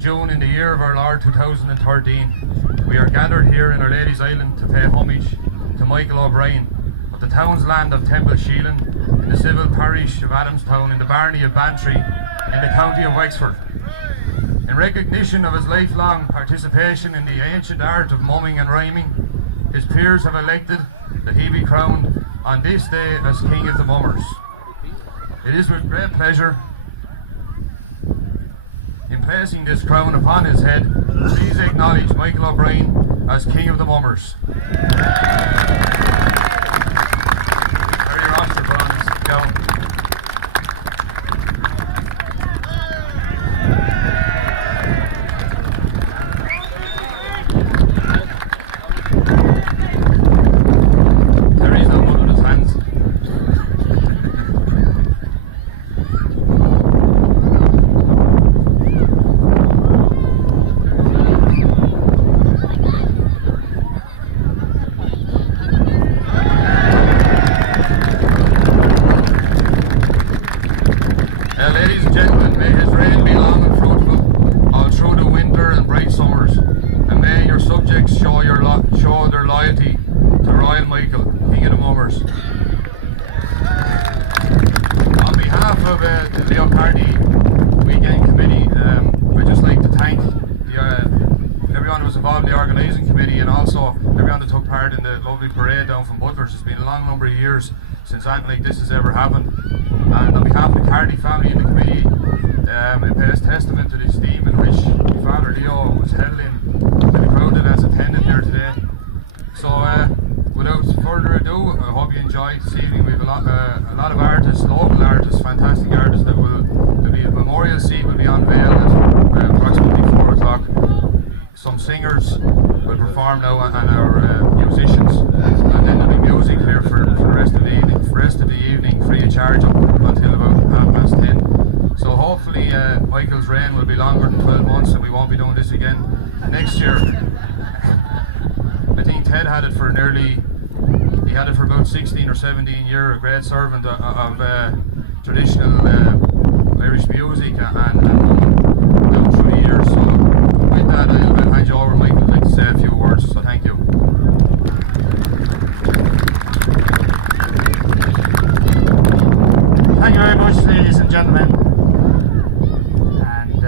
June in the year of our Lord 2013, we are gathered here in Our Lady's Island to pay homage to Michael O'Brien of the town's land of Temple Sheelan in the civil parish of Adamstown in the barony of Bantry in the county of Wexford. In recognition of his lifelong participation in the ancient art of mumming and rhyming, his peers have elected that he be crowned on this day as King of the Mummers. It is with great pleasure in placing this crown upon his head, please acknowledge Michael O'Brien as King of the Mummers. Very roster for honest, go. It's been a long number of years since anything like this has ever happened, and on behalf of the Carthy family and the committee, it bears testament to the esteem in which Father Leo was held in and the crowd that has attended here today. So without further ado, I hope you enjoyed this evening. We have a lot of artists, local artists, fantastic artists that there'll be a memorial seat will be unveiled at approximately 4 o'clock. Some singers will perform now and our musicians, and then there'll be music here for the rest of the evening. For the rest of the evening, free of charge up until about 10:30. So hopefully Michael's reign will be longer than 12 months and we won't be doing this again next year. I think Ted had it for he had it for about 16 or 17 years, a great servant of traditional Irish music and down through the years. So with that, I'll hand you over, Michael. I'd like to say a few words, so thank you. Thank you very much, ladies and gentlemen, and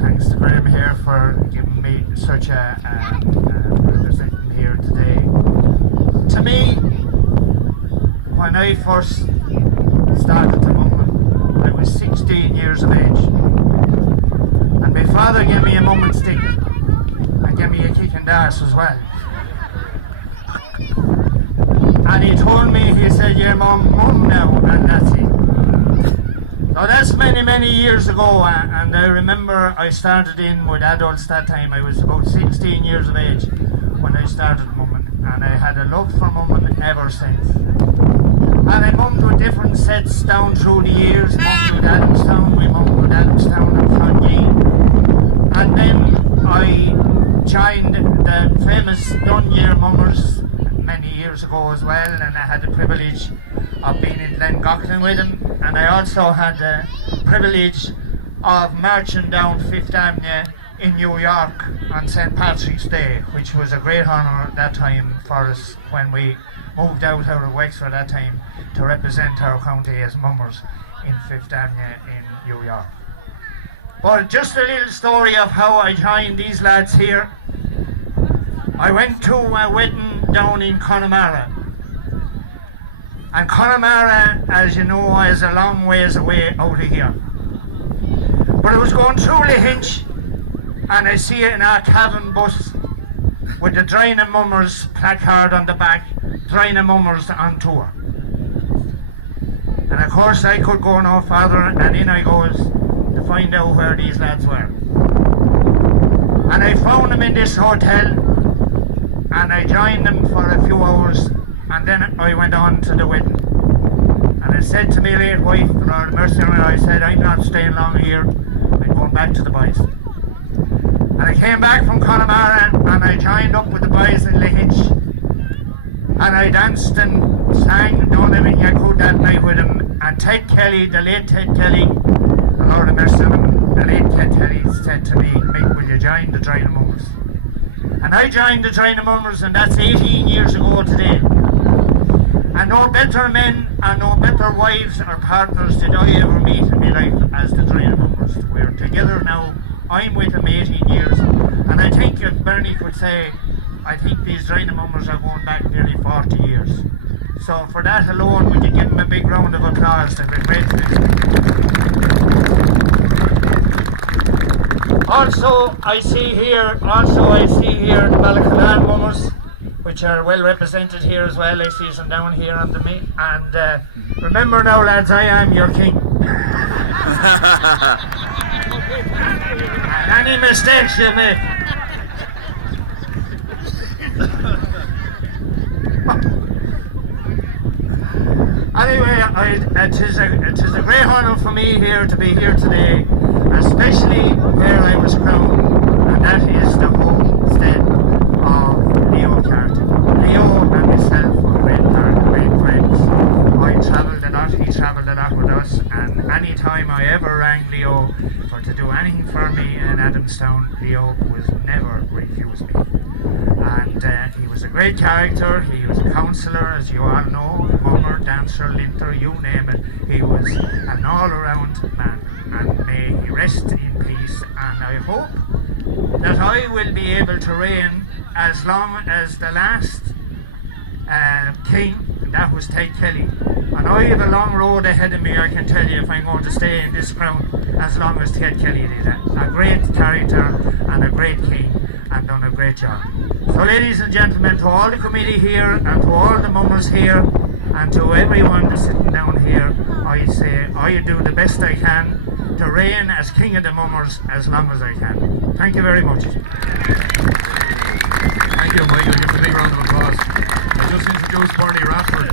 thanks to Graham here for giving me such a representing here today. To me, when I first started to mum, I was 16 years of age, and my father gave me a mumming stick and gave me a kick and dance as well. And he told me, he said, "You're mum now," and that's it. So that's many years ago, and I remember I started in with adults that time. I was about 16 years of age when I started mumming, and I had a love for mumming ever since. And I mummed with different sets down through the years. Mummed with Adamstown, we mummed with Adamstown and Clonjeen. And then I joined the famous Dunyear Mummers many years ago as well, and I had the privilege of being in Glengochlan with them, and I also had the privilege of marching down Fifth Avenue in New York on St. Patrick's Day, which was a great honour at that time for us when we moved out of Wexford at that time to represent our county as mummers in Fifth Avenue in New York. But just a little story of how I joined these lads here. I went to a wedding down in Connemara, and Connemara, as you know, is a long ways away out of here. But it was going through the Hinch, and I see it in our cabin bus with the Drinagh Mummers placard on the back, Drinagh Mummers on tour. And of course I could go no further, and in I goes to find out where these lads were. And I found them in this hotel, and I joined them for a few hours, and then I went on to the wedding. And I said to my late wife, Lord mercy on her, I said, I'm not staying long here, I'm going back to the boys. And I came back from Connemara, and I joined up with the boys in Lahitch, and I danced and sang and done everything I could that night with him. And Ted Kelly, the late Ted Kelly, the Lord mercy on him, the late Ted Kelly said to me, Mick, will you join the Drinagh Mummers? And I joined the Drinagh Mummers, and that's 18 years ago today. And no better men and no better wives or partners did I ever meet in my life as the Drinagh Mummers. We're together now. I'm with them 18 years, and I think if Bernie could say, I think these Drinagh Mummers are going back nearly 40 years. So for that alone, would you give them a big round of applause? They've been great to do. Also, I see here the Ballycallan Mummers, which are well represented here as well. I see some down here under me. And remember now, lads, I am your king. Any mistakes you make. Anyway, it is a great honour for me here to be here today, especially where I was crowned, and that is the homestead of Leo Carthy. Leo and myself were great friends. I travelled a lot, he travelled a lot with us, and any time I ever rang Leo to do anything for me in Adamstown, Leo was never refused me. And he was a great character. He was a counsellor, as you all know, mummer, dancer, linter, you name it. He was an all-around man, and may he rest in peace. And I hope that I will be able to reign as long as the last king, that was Ted Kelly. And I have a long road ahead of me, I can tell you, if I'm going to stay in this crown as long as Ted Kelly did that. A great character and a great king, and done a great job. So ladies and gentlemen, to all the committee here, and to all the mummers here, and to everyone that's sitting down here, I say I do the best I can to reign as king of the mummers as long as I can. Thank you very much. Thank you, Michael. Give a big round of applause. I just introduced Barney Radford,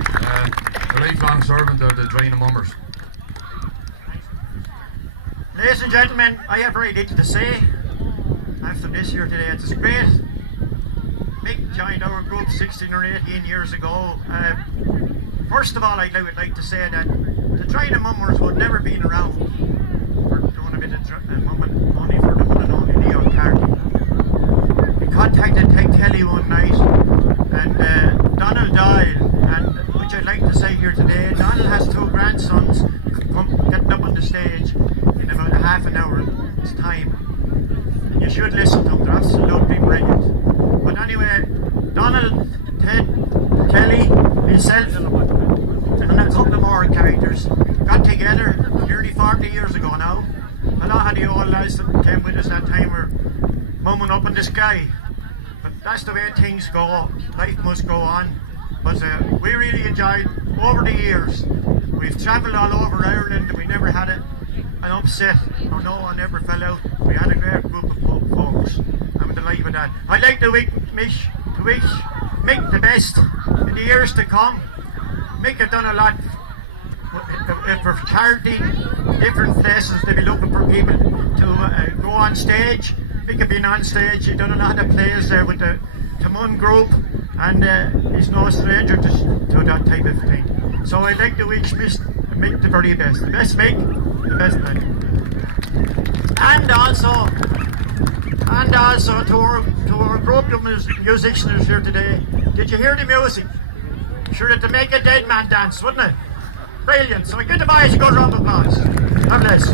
the lifelong servant of the Drinagh Mummers. Ladies and gentlemen, I have very little to say after this year today. It's great. Mick joined our group 16 or 18 years ago. First of all, I would like to say that the Drinagh Mummers would never been around for doing a bit of money for the one and only Leo Carthy. We contacted Ted Kelly one night, and Donald Doyle, and which I'd like to say here today, Donald has two grandsons getting up on the stage in about a half an hour's time. And you should listen to them, they're absolutely brilliant. But anyway, Donald, Ted Kelly, himself, and a couple of more characters got together nearly 40 years ago now. A lot of the old lads that came with us that time were mumming up in the sky. But that's the way things go. Life must go on. But we really enjoyed over the years. We've travelled all over Ireland. We never had an upset, or no one ever fell out. We had a great group of folks. I'm delighted with that. I'd like to wish Mick the best in the years to come. Mick have done a lot for charity, different places. They'll be looking for people to go on stage. Mick have been on stage. He's done a lot of plays there with the Tamun group, and he's no stranger to that type of thing. So I'd like to wish Mick the very best. The best Mick, the best Mick. And also to our group of musicians here today. Did you hear the music? Sure, to make a dead man dance, wouldn't it? Brilliant. So give the boys a good round of applause. God bless.